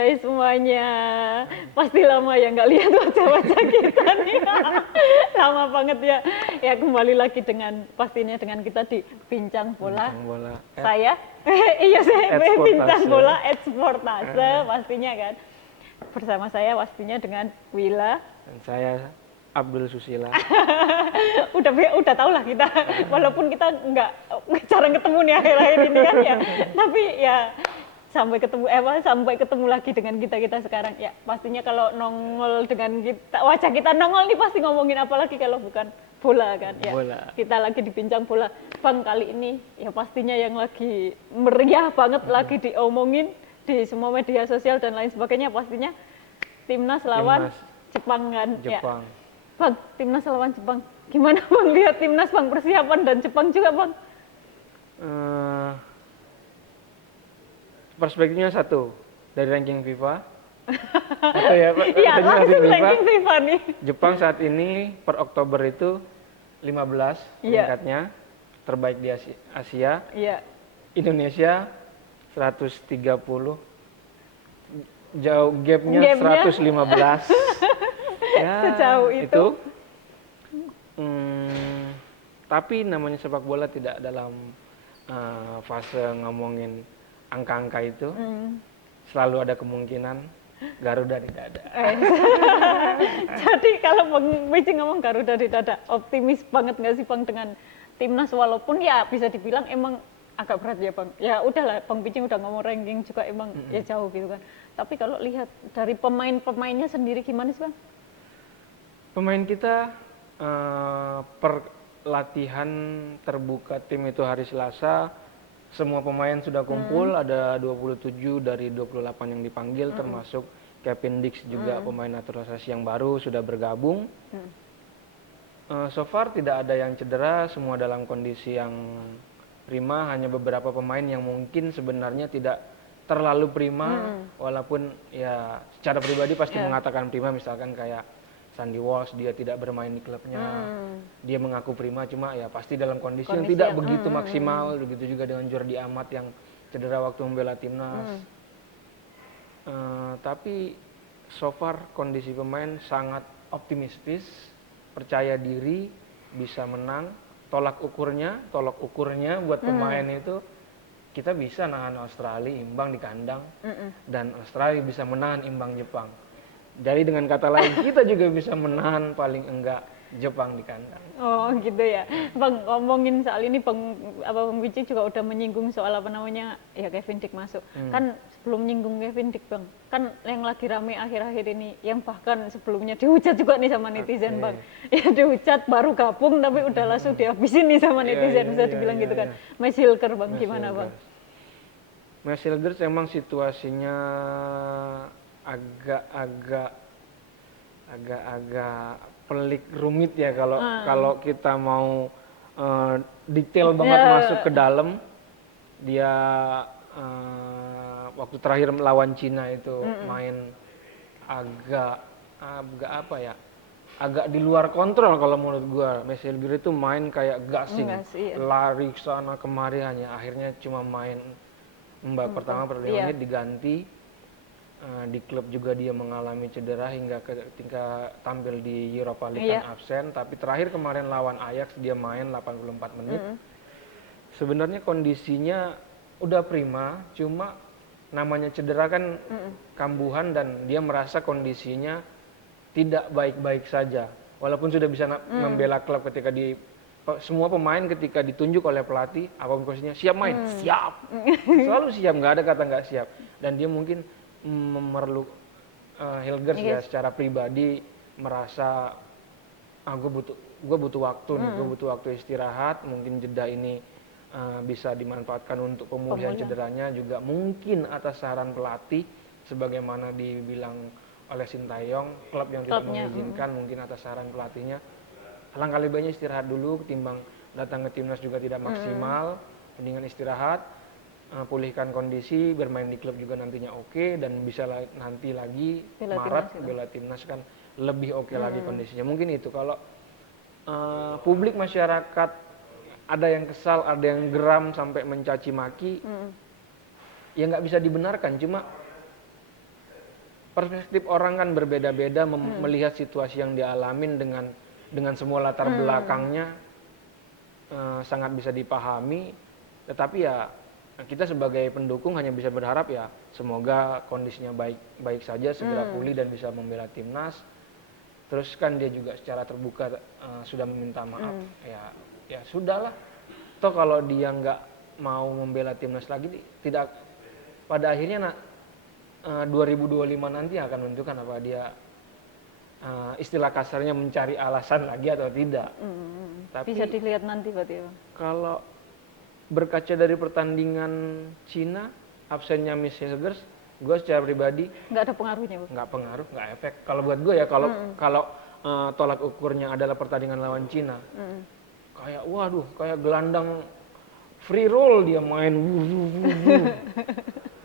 Hai semuanya, pasti lama ya nggak lihat wajah-wajah kita nih. Lama banget ya. Ya kembali lagi dengan pastinya dengan kita di Bincang Bola. Bincang Bola. Saya, iya saya Bincang Sportase. Bola Sportase pastinya kan. Bersama saya pastinya dengan Wila. Dan saya Abdul Susila. udah tau lah kita, walaupun kita nggak jarang ketemu nih akhir-akhir ini kan ya. Tapi ya sampai ketemu lagi dengan kita sekarang ya, pastinya kalau nongol dengan kita, wajah kita nongol nih pasti ngomongin apa lagi kalau bukan bola kan ya. Bola. Kita lagi di Bincang Bola Bang, kali ini ya pastinya yang lagi meriah banget lagi diomongin di semua media sosial dan lain sebagainya, pastinya Timnas lawan Jepang kan. Jepang. Ya. Bang, Timnas lawan Jepang gimana Bang, lihat Timnas Bang, persiapan dan Jepang juga Bang? Perspektifnya satu, dari ranking FIFA. Atau ya, iya, langsung ranking FIFA nih. Jepang saat ini per Oktober itu 15 peringkatnya, terbaik di Asia. Iya. Indonesia 130. Jauh gapnya 115. Ya, sejauh itu. Tapi namanya sepak bola tidak dalam fase ngomongin angka-angka itu. Selalu ada kemungkinan Garuda di dada. Jadi kalau Bang Wici ngomong Garuda di dada, optimis banget nggak sih Bang dengan Timnas, walaupun ya bisa dibilang emang agak berat ya Bang. Ya udahlah, Bang Wici udah ngomong ranking juga emang ya jauh gitu kan. Tapi kalau lihat dari pemain-pemainnya sendiri gimana sih Bang? Pemain kita per latihan terbuka tim itu hari Selasa, semua pemain sudah kumpul, ada 27 dari 28 yang dipanggil, termasuk Kevin Dix juga pemain naturalisasi yang baru sudah bergabung. So far tidak ada yang cedera, semua dalam kondisi yang prima, hanya beberapa pemain yang mungkin sebenarnya tidak terlalu prima, walaupun ya secara pribadi pasti mengatakan prima, misalkan kayak Sandy Walsh, dia tidak bermain di klubnya, dia mengaku prima, cuma ya pasti dalam kondisi yang tidak begitu maksimal. Begitu juga dengan Jordi Amat yang cedera waktu membela timnas. Tapi so far kondisi pemain sangat optimistis, percaya diri bisa menang. Tolak ukurnya buat pemain itu, kita bisa nahan Australia imbang di kandang, dan Australia bisa menahan imbang Jepang. Jadi dengan kata lain, kita juga bisa menahan paling enggak Jepang di kandang. Oh gitu ya, Bang. Ngomongin soal ini, Bang Wici juga udah menyinggung soal apa namanya ya Kevin Dix masuk. Kan sebelum nyinggung Kevin Dix Bang, kan yang lagi rame akhir-akhir ini, yang bahkan sebelumnya dihujat juga nih sama netizen Bang. Ya dihujat baru gabung tapi udah langsung dihabisin nih sama netizen, bisa dibilang gitu kan. Mes Hilger Bang, gimana Bang? Mes Hilger emang situasinya agak pelik, rumit ya kalau kita mau detail banget masuk ke dalam. Dia waktu terakhir melawan Cina itu main agak apa ya, agak di luar kontrol kalau menurut gua. Mes Hilger itu main kayak gasing, lari sana kemari, hanya akhirnya cuma main babak pertama per 5 menit diganti. Di klub juga dia mengalami cedera hingga ketika tampil di Europa League kan absen, tapi terakhir kemarin lawan Ajax dia main 84 menit. Sebenarnya kondisinya udah prima, cuma namanya cedera kan kambuhan, dan dia merasa kondisinya tidak baik-baik saja. Walaupun sudah bisa membela klub ketika semua pemain ketika ditunjuk oleh pelatih apapun posisinya siap main, siap, selalu siap, nggak ada kata nggak siap. Dan dia mungkin Hilgers ya secara pribadi merasa gue butuh waktu nih, gue butuh waktu istirahat, mungkin jeda ini bisa dimanfaatkan untuk pemulihan cederanya juga, mungkin atas saran pelatih sebagaimana dibilang oleh Sintayong, klub yang tidak mengizinkan, mungkin atas saran pelatihnya alangkah lebih baiknya istirahat dulu ketimbang datang ke timnas juga tidak maksimal. Mendingan istirahat, pulihkan kondisi, bermain di klub juga nantinya oke, dan bisa nanti lagi Maret bela timnas kan lebih oke lagi kondisinya. Mungkin itu. Kalau publik masyarakat ada yang kesal, ada yang geram sampai mencaci maki, ya nggak bisa dibenarkan. Cuma perspektif orang kan berbeda-beda melihat situasi yang dialamin dengan semua latar belakangnya sangat bisa dipahami. Tetapi ya kita sebagai pendukung hanya bisa berharap ya semoga kondisinya baik saja, segera pulih dan bisa membela timnas. Terus kan dia juga secara terbuka sudah meminta maaf. Ya sudahlah. Toh kalau dia nggak mau membela timnas lagi, tidak, pada akhirnya 2025 nanti akan menentukan apa dia istilah kasarnya mencari alasan lagi atau tidak. Tapi bisa dilihat nanti berarti. Kalau berkaca dari pertandingan Cina, absennya Miss Hilgers, gue secara pribadi nggak ada pengaruhnya, Bang? Nggak pengaruh, nggak efek. Kalau buat gue ya, kalau tolak ukurnya adalah pertandingan lawan Cina, kayak waduh, kayak gelandang free roll dia main.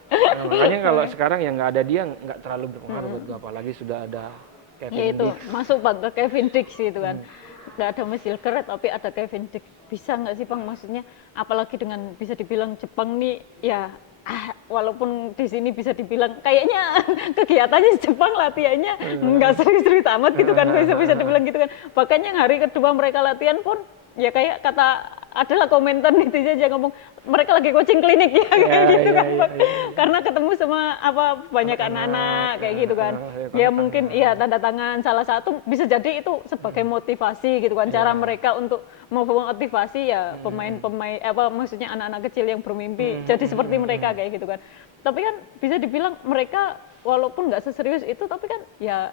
Nah, makanya kalau sekarang yang nggak ada dia nggak terlalu berpengaruh buat gue, apalagi sudah ada Kevin ya itu Dix. masuk Bang ke Kevin Dix itu kan. Nggak ada Miss Hilgers tapi ada Kevin Dix. Bisa nggak sih Bang, maksudnya apalagi dengan bisa dibilang Jepang nih ya walaupun di sini bisa dibilang kayaknya kegiatannya Jepang latihannya nggak serius-serius amat gitu kan, bisa dibilang gitu kan. Bahkan yang hari kedua mereka latihan pun ya kayak kata adalah komentar netizen aja ngomong mereka lagi coaching klinik ya kayak gitu kan. Karena ketemu sama banyak anak-anak kayak gitu kan. Ya mungkin iya tanda tangan salah satu bisa jadi itu sebagai motivasi gitu kan, cara mereka untuk memotivasi ya pemain-pemain maksudnya anak-anak kecil yang bermimpi jadi seperti mereka kayak gitu kan. Tapi kan bisa dibilang mereka walaupun nggak seserius itu tapi kan ya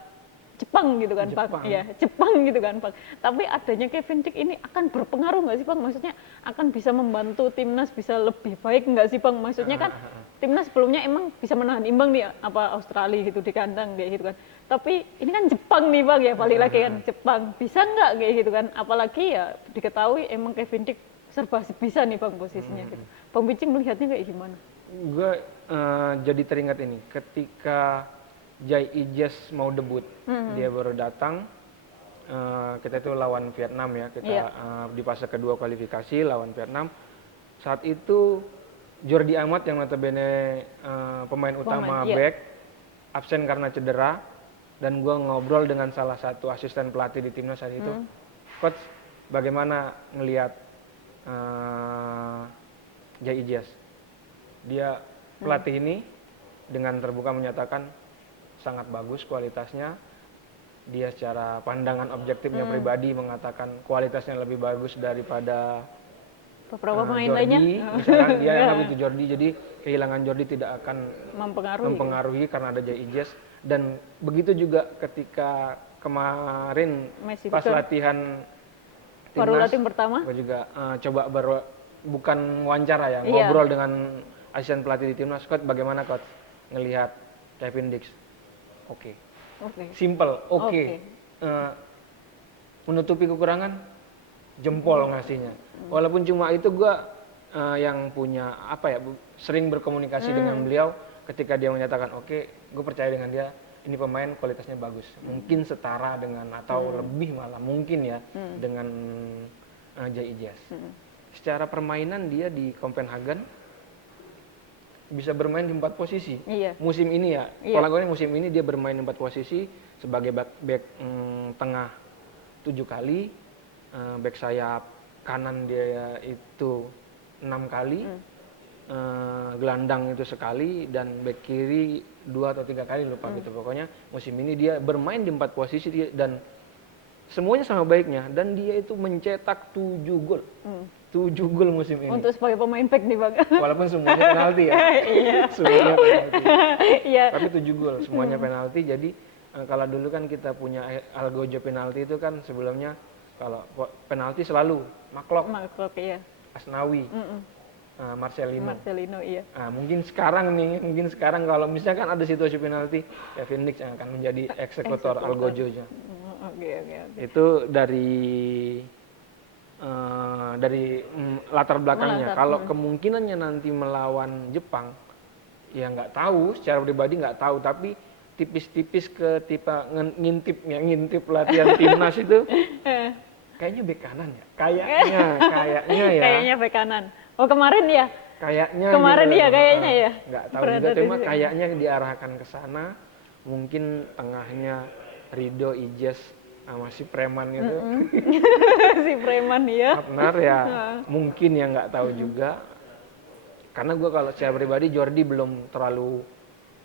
Jepang gitu kan, Pak. Ya, Jepang gitu kan, Pak. Tapi adanya Kevin Dix ini akan berpengaruh nggak sih, Bang? Maksudnya akan bisa membantu timnas bisa lebih baik nggak sih, Bang? Maksudnya kan timnas sebelumnya emang bisa menahan imbang nih Australia gitu di kandang kayak gitu kan. Tapi ini kan Jepang nih, Bang, ya balik lagi kan Jepang. Bisa nggak kayak gitu kan? Apalagi ya diketahui emang Kevin Dix serba bisa nih, Bang, posisinya gitu. Bang Bicing melihatnya kayak gimana? Gue jadi teringat ini ketika Jai Ijaz mau debut, dia baru datang, kita itu lawan Vietnam ya, kita di fase kedua kualifikasi lawan Vietnam. Saat itu Jordi Amat yang notabene pemain utama back, absen karena cedera, dan gue ngobrol dengan salah satu asisten pelatih di timnas saat itu, Coach bagaimana ngelihat Jai Ijaz? Dia pelatih ini dengan terbuka menyatakan sangat bagus kualitasnya. Dia secara pandangan objektifnya pribadi mengatakan kualitasnya lebih bagus daripada beberapa pemain Jordi, lainnya. Misalkan dia anggap itu Jordi, jadi kehilangan Jordi tidak akan mempengaruhi karena ada Jai Ijaz. Dan begitu juga ketika kemarin pas latihan timnas, baru latihan pertama, gue juga coba bukan wawancara ya, ngobrol dengan asisten pelatih di timnas. Coach bagaimana Coach ngelihat Kevin Dix? Oke. Simple, oke. Menutupi kekurangan, jempol ngasihnya. Walaupun cuma itu gue yang punya sering berkomunikasi dengan beliau, ketika dia menyatakan oke, gue percaya dengan dia, ini pemain kualitasnya bagus. Mungkin setara dengan atau lebih malah mungkin ya dengan Jai Ijaz. Secara permainan dia di Copenhagen bisa bermain di 4 posisi. Musim ini ya, kalau gue musim ini dia bermain di 4 posisi sebagai back tengah 7 kali, back sayap kanan dia itu 6 kali, gelandang itu sekali, dan back kiri 2 atau 3 kali lupa gitu. Pokoknya musim ini dia bermain di 4 posisi dan semuanya sama baiknya, dan dia itu mencetak 7 gol. 7 gol musim ini. Untuk sebagai pemain back nih, Bang. Walaupun semuanya penalti ya. Semuanya penalti. Tapi 7 gol, semuanya penalti. Jadi kalau dulu kan kita punya algojo penalti itu kan sebelumnya kalau penalti selalu Maklok, iya. Asnawi, Marcelino. Iya. Nah, mungkin sekarang kalau misalkan ada situasi penalti, Kevin Dix yang akan menjadi eksekutor algojonya. Itu dari latar belakangnya. Kalau kemungkinannya nanti melawan Jepang, ya nggak tahu. Secara pribadi nggak tahu, tapi tipis-tipis ke tipe ngintip latihan timnas itu, kayaknya bek kanan ya. Kayaknya ya. Kayaknya bek kanan. Oh kemarin ya? Kayaknya. Kemarin gitu, ya kayaknya ya. Nggak tahu juga, cuma kayaknya diarahkan ke sana mungkin tengahnya Rido, Ijes, sama si preman itu. Si preman ya. Partner ya, mungkin ya nggak tahu juga. Karena gue kalau secara pribadi Jordi belum terlalu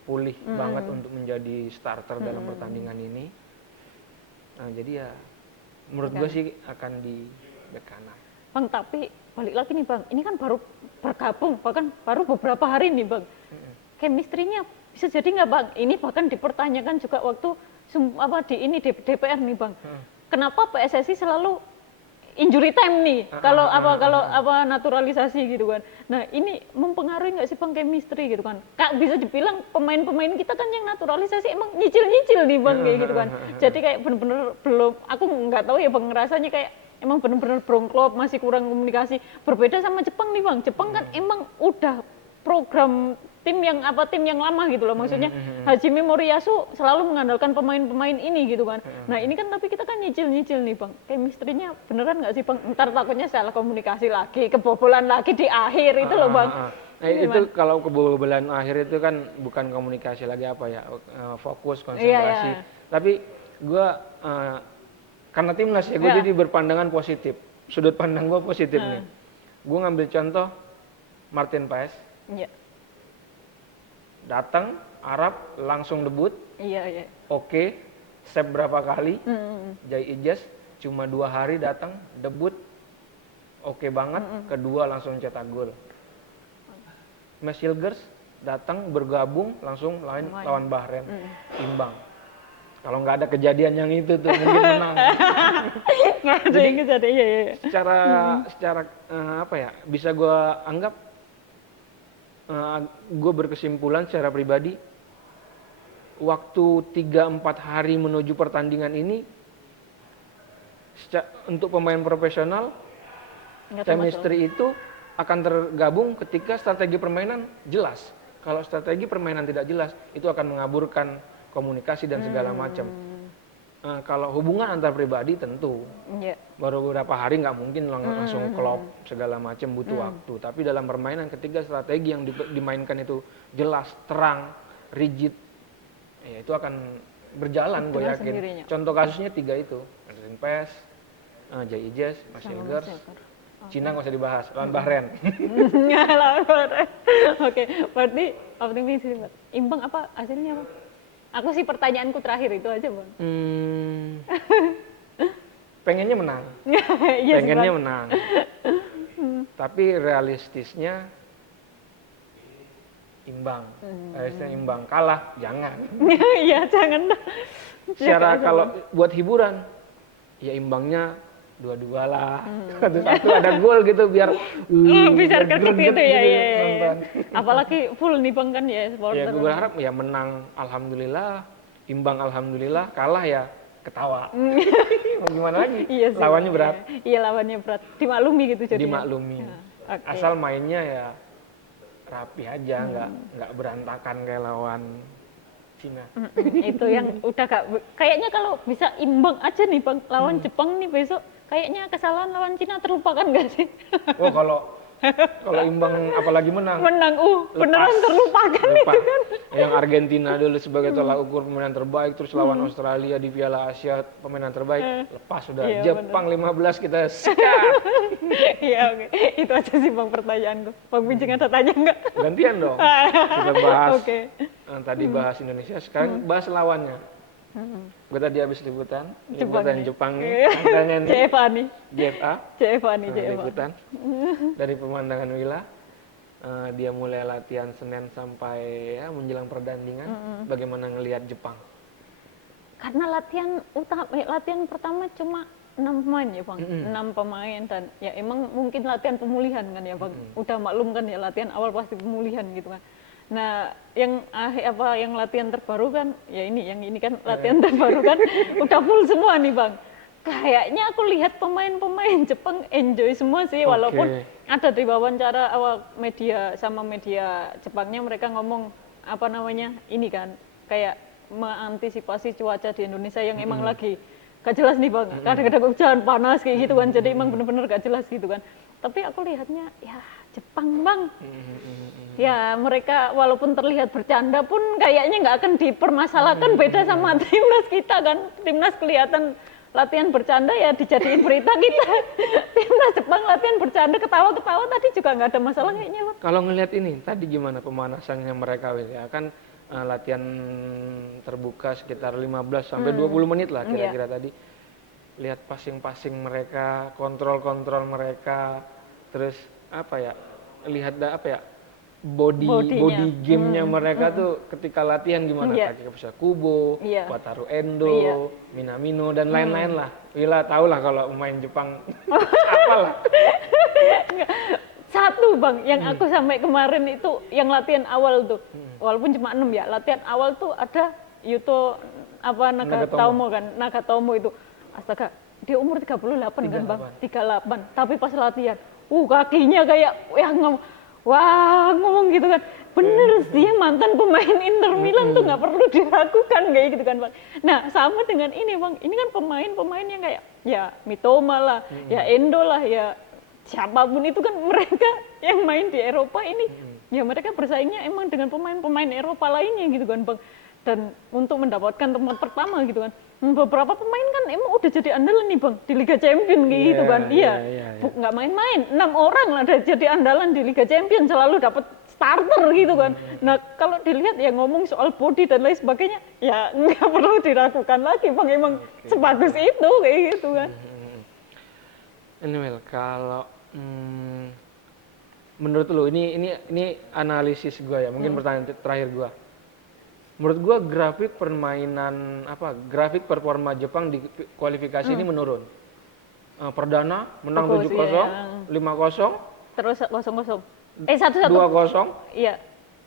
pulih banget untuk menjadi starter dalam pertandingan ini. Nah jadi ya menurut gue sih akan di bek kanan. Bang, tapi balik lagi nih Bang, ini kan baru bergabung, bahkan baru beberapa hari nih Bang. Chemistry-nya bisa jadi nggak Bang? Ini bahkan dipertanyakan juga waktu di DPR nih Bang. Kenapa PSSI selalu injury time nih, kalau naturalisasi gitu kan. Nah ini mempengaruhi nggak sih Bang chemistry gitu kan? Kak bisa dibilang pemain-pemain kita kan yang naturalisasi emang nyicil-nyicil nih Bang kayak gitu kan. Jadi kayak bener-bener belum, aku nggak tahu ya Bang, ngerasanya kayak emang bener-bener brongklop, masih kurang komunikasi. Berbeda sama Jepang nih Bang, Jepang kan emang udah program tim yang lama gitu loh, maksudnya Hajime Moriyasu selalu mengandalkan pemain-pemain ini gitu kan. Nah ini kan tapi kita kan nyicil-nyicil nih Bang, chemistry-nya beneran nggak sih Bang? Ntar takutnya salah komunikasi lagi, kebobolan lagi di akhir itu loh Bang. Nah, itu kalau kebobolan akhir itu kan bukan komunikasi lagi fokus, konsentrasi. Tapi gue karena timnas ya, gue jadi berpandangan positif, sudut pandang gue positif nih. Gue ngambil contoh Martin Paes. Datang Arab langsung debut. Oke, save berapa kali. Jai Ijes cuma 2 hari datang debut. Oke banget, kedua langsung cetak gol. Mas Hilgers datang bergabung langsung lawan Bahrain, imbang. Kalau nggak ada kejadian yang itu tuh mungkin menang. Nggak ada yang kejadian. Secara bisa gue anggap, gue berkesimpulan secara pribadi, waktu 3-4 hari menuju pertandingan ini, untuk pemain profesional, chemistry itu akan tergabung ketika strategi permainan jelas. Kalau strategi permainan tidak jelas, itu akan mengaburkan komunikasi dan segala macam. Kalau hubungan antar pribadi tentu baru beberapa hari nggak mungkin langsung klop segala macam, butuh waktu. Tapi dalam permainan ketika strategi yang dimainkan itu jelas, terang, rigid, ya itu akan berjalan, gue yakin. Sendirinya. Contoh kasusnya 3 itu, Martin Paes, Jai Ijes, Mas Hilgers. Cina nggak usah dibahas, lawan Bahrain. Lawan Bahrain. Oke, berarti optimis sih, imbang apa hasilnya apa? Aku sih pertanyaanku terakhir itu aja Bang. Pengennya menang. Pengennya menang. Tapi realistisnya imbang. Realistisnya imbang. Kalah jangan. Iya jangan. Secara kalau buat hiburan, ya imbangnya 2-2 lah. Satu ada gol gitu biar bisa greget gitu ya. Apalagi full nih Bang kan ya supporter. Ya gue berharap ya menang alhamdulillah, imbang alhamdulillah, kalah ya ketawa. Mau gimana lagi? Iya sih, lawannya berat. Iya lawannya berat. Dimaklumi gitu jadi. Dimaklumi. Asal mainnya ya rapi aja, nggak berantakan kayak lawan Cina. Itu yang udah kayaknya kalau bisa imbang aja nih Bang lawan Jepang nih besok, kayaknya kesalahan lawan Cina terlupakan nggak sih? Oh kalau imbang apalagi menang. Beneran terlupakan itu kan. Yang Argentina dulu sebagai tolak ukur pemain terbaik, terus lawan Australia di Piala Asia pemain terbaik, lepas sudah. Jepang bener. 15 kita sikat. Iya oke. Itu aja sih Bang pertanyaanku. Bang Bijing ada tanya nggak? Gantian dong. Kita bahas. Tadi bahas Indonesia, sekarang bahas lawannya. Gue tadi habis liputan Jepang nih, JFA nih liputan dari pemandangan Willa. Dia mulai latihan Senin sampai menjelang pertandingan. Bagaimana ngelihat Jepang? Karena latihan pertama cuma 6 pemain ya Bang, 6 pemain dan ya emang mungkin latihan pemulihan kan ya Bang. Udah maklum kan ya latihan awal pasti pemulihan gitu kan. Nah, yang latihan terbaru kan, ya yang ini kan latihan terbaru kan udah full semua nih Bang. Kayaknya aku lihat pemain-pemain Jepang enjoy semua sih, walaupun ada di wawancara awal media Jepangnya mereka ngomong ini kan kayak mengantisipasi cuaca di Indonesia yang emang lagi gak jelas nih Bang. Kadang-kadang hujan panas kayak gitu kan, jadi emang bener-bener gak jelas gitu kan. Tapi aku lihatnya ya Jepang bang. Ya mereka walaupun terlihat bercanda pun kayaknya nggak akan dipermasalahkan, beda sama timnas kita kan. Timnas kelihatan latihan bercanda ya dijadiin berita kita. Timnas Jepang latihan bercanda ketawa-ketawa tadi juga nggak ada masalah kayaknya bang. Kalau ngelihat ini tadi gimana pemanasannya mereka ya kan, latihan terbuka sekitar 15 sampai 20 menit lah kira-kira tadi. Lihat passing mereka, kontrol mereka, terus lihat body game-nya mereka tuh ketika latihan gimana, Takeuchi Kubo, Wataru Endo, Minamino dan lain-lain lah. Wila tau lah kalau main Jepang apalah. Satu bang, yang aku sampai kemarin itu yang latihan awal tuh, walaupun cuma 6 ya, latihan awal tuh ada Yuto Nagatomo itu, astaga, dia umur 38 kan bang, 38, tapi pas latihan, kakinya kayak ngomong gitu kan, bener sih mantan pemain Inter Milan tuh nggak perlu diragukan kayak gitu kan bang. Nah sama dengan ini bang, ini kan pemain yang kayak ya Mitoma lah, ya Endo lah, ya siapapun itu kan mereka yang main di Eropa ini, ya mereka bersaingnya emang dengan pemain-pemain Eropa lainnya gitu kan bang. Dan untuk mendapatkan tempat pertama gitu kan, beberapa pemain kan emang udah jadi andalan nih bang di Liga Champions gitu kan. Nggak main-main, 6 orang lah udah jadi andalan di Liga Champions, selalu dapat starter gitu kan. Nah kalau dilihat ya ngomong soal body dan lain sebagainya, ya nggak perlu diragukan lagi bang, emang sebagus itu kayak gitu kan. Anyway, kalau menurut lu ini analisis gue ya, mungkin pertanyaan terakhir gue. Menurut gue grafik performa Jepang di kualifikasi ini menurun. Perdana menang 7-0, 5-0, terus 0-0. 1-1. 2-0. Iya.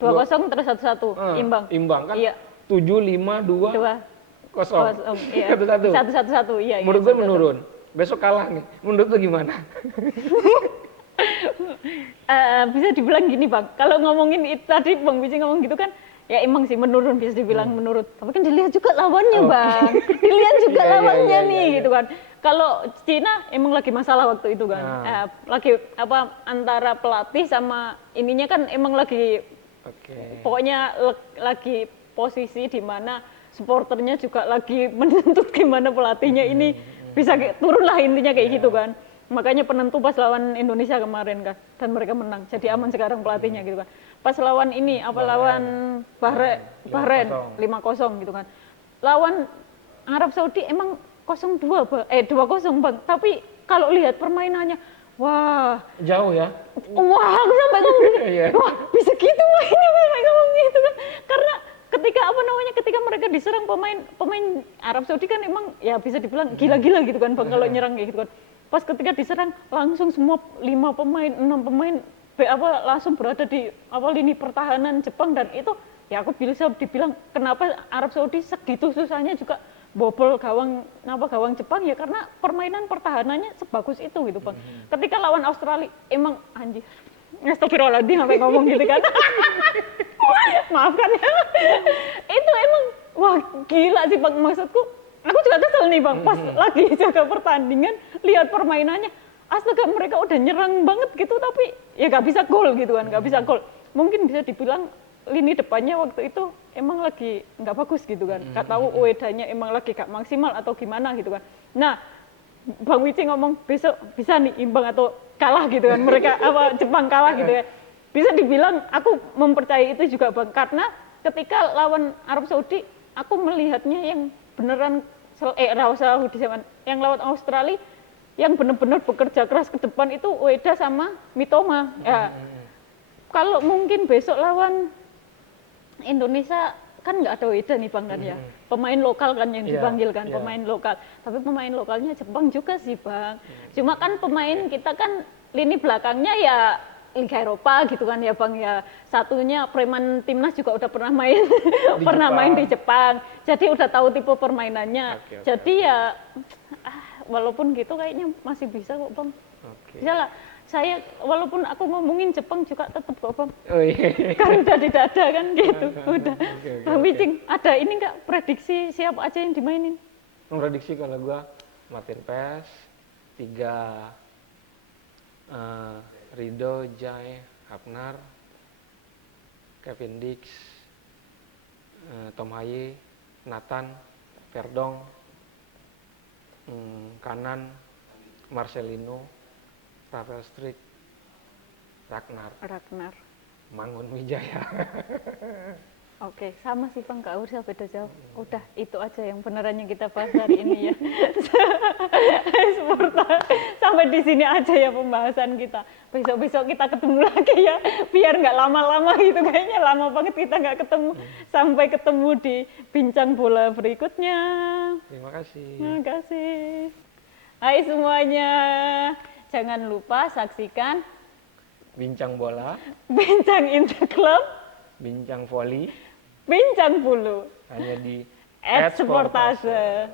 2-0 terus 1-1, imbang. Imbang kan? Iya. 7-5-2-0. Iya. 1-1. Iya. Menurut gue menurun. Besok kalah nih. Menurut lu gimana? Bisa dibilang gini bang, kalau ngomongin itu tadi Bang Biji ngomong gitu kan, ya emang sih menurun, bisa dibilang menurun. Tapi kan dilihat juga lawannya bang, dilihat juga lawannya nih gitu kan. Kalau Cina emang lagi masalah waktu itu kan, lagi antara pelatih sama ininya kan emang lagi, pokoknya lagi posisi di mana supporternya juga lagi menuntut gimana pelatihnya ini bisa turun lah intinya kayak gitu kan. Makanya penentu pas lawan Indonesia kemarin kan, dan mereka menang, jadi aman sekarang pelatihnya gitu kan. Pas lawan ini lawan Bahrain 5-0 gitu kan. Lawan Arab Saudi emang 2-0 bang, tapi kalau lihat permainannya, wah jauh ya. Wah aku sampai ngomong gitu, wah bisa gitu mainnya, sampai ngomong gitu kan. Karena ketika mereka diserang pemain Arab Saudi kan emang ya bisa dibilang gila-gila gitu kan bang, kalau nyerang kayak gitu kan. Pas ketika diserang langsung semua 6 pemain langsung berada di lini pertahanan Jepang, dan itu ya aku bisa dibilang kenapa Arab Saudi segitu susahnya juga bobol gawang Jepang, ya karena permainan pertahanannya sebagus itu gitu bang. Ketika lawan Australia emang anjir, astagfirullahaladzim sampai ngomong gitu kan. Maafkan ya. Itu emang wah gila sih bang, maksudku aku juga kesel nih bang, pas lagi jaga pertandingan lihat permainannya, astaga mereka udah nyerang banget gitu tapi ya nggak bisa gol gitu kan, nggak bisa gol. Mungkin bisa dibilang lini depannya waktu itu emang lagi nggak bagus gitu kan, nggak tahu Uedanya emang lagi gak maksimal atau gimana gitu kan. Nah Bang Wici ngomong besok bisa nih imbang atau kalah gitu kan, mereka Jepang kalah gitu ya. Bisa dibilang aku mempercayai itu juga bang, karena ketika lawan Arab Saudi aku melihatnya yang beneran yang lawan Australia yang benar-benar bekerja keras ke depan itu Ueda sama Mitoma. Ya. Kalau mungkin besok lawan Indonesia kan nggak ada Ueda nih bang kan ya. Pemain lokal kan yang dipanggil kan, pemain lokal. Tapi pemain lokalnya Jepang juga sih bang. Cuma kan pemain kita kan lini belakangnya ya Liga Eropa gitu kan ya bang ya. Satunya preman timnas juga udah pernah main main di Jepang, jadi udah tahu tipe permainannya. Jadi ya walaupun gitu kayaknya masih bisa kok bang. Bisa lah, saya walaupun aku ngomongin Jepang juga tetap kok bang. Kan udah di dada kan gitu. Udah. Bang Bicing, ada ini nggak prediksi siapa aja yang dimainin? Prediksi kalau gua Martin Paes 3 Rido, Jai, Hapnar, Kevin Dix, Tom Haye, Nathan, Verdong, Kanan, Marcelino, Rafael Strik, Ragnar, Mangun Wijaya. Oke, sama sih Bang, gak usah beda jauh. Udah, itu aja yang beneran yang kita bahas hari ini ya. Sampai di sini aja ya pembahasan kita. Besok-besok kita ketemu lagi ya, biar nggak lama-lama gitu. Kayaknya lama banget kita nggak ketemu. Sampai ketemu di bincang bola berikutnya. Terima kasih. Terima kasih. Hai semuanya, jangan lupa saksikan Bincang bola, Bincang Inter Club, bincang voli, Bincang Bulu, hanya di @sportase.